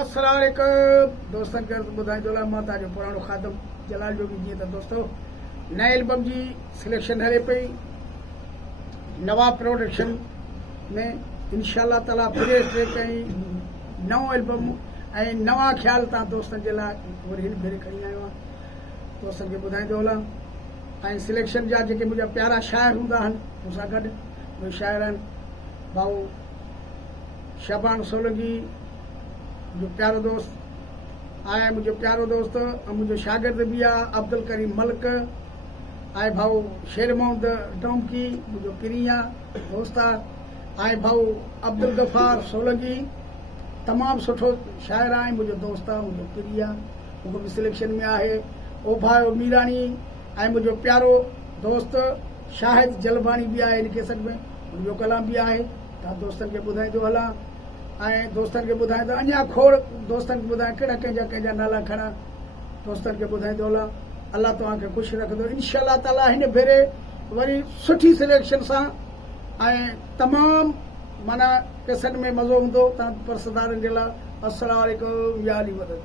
अस्सलाम वालेकुम दोस्तन खे ॿुधाइण जो लाइ मां तव्हांजो पुराणो ख़ादम जलाल जोगी। जीअं त दोस्तो नए एल्बम जी सिलेक्शन हले पई नवा प्रोडक्शन में इंशाअल्लाह ताला फ्रेश ट्रैक ऐं नओं एल्बम ऐं नवा ख़्याल तव्हां दोस्तनि जे लाइ वरी हिन भेरे खणी आयो आहियां। दोस्तनि खे ॿुधाईंदो हलां ऐं सिलेक्शन जा जेके मुंहिंजा प्यारा शाइर हूंदा आहिनि मूंसां गॾु उहे शाइर आहिनि भाऊ शबान सोलंकी मुंहिंजो प्यारो दोस्त आहे, मुंहिंजो प्यारो दोस्त ऐं मुंहिंजो शागिर्द बि आहे अब्दुल करीम मलिक आहे, भाऊ शेर मोहम्मद डोमकी मुंहिंजो पिरी आहे दोस्त आहे, भाऊ अब्दुल गफ़ार सोलंकी तमामु सुठो शाइर आहे, मुंहिंजो दोस्त आहे, मुंहिंजो पिरी आहे, मूंखे बि सिलेक्शन में आहे। ओभायो मीरानी ऐं मुंहिंजो प्यारो दोस्त शाहिद जलबानी बि आहे हिन केसट में, मुंहिंजो कलाम बि आहे। तव्हां दोस्तनि खे ॿुधाईंदो हलां ऐं दोस्तनि खे ॿुधाईंदो अञा खोड़ दोस्तनि खे ॿुधायां कहिड़ा कंहिंजा नाला खणा दोस्तनि खे ॿुधाईंदो हलां। अलाह तव्हांखे ख़ुशि रखंदो इंशाअल्लाह ताला। हिन भेरे वरी सुठी सिलेक्शन सां ऐं तमामु माना केसट में मज़ो हूंदो तव्हां परसदारनि जे लाइ। अस्सलाम वालेकुम या अली मदद।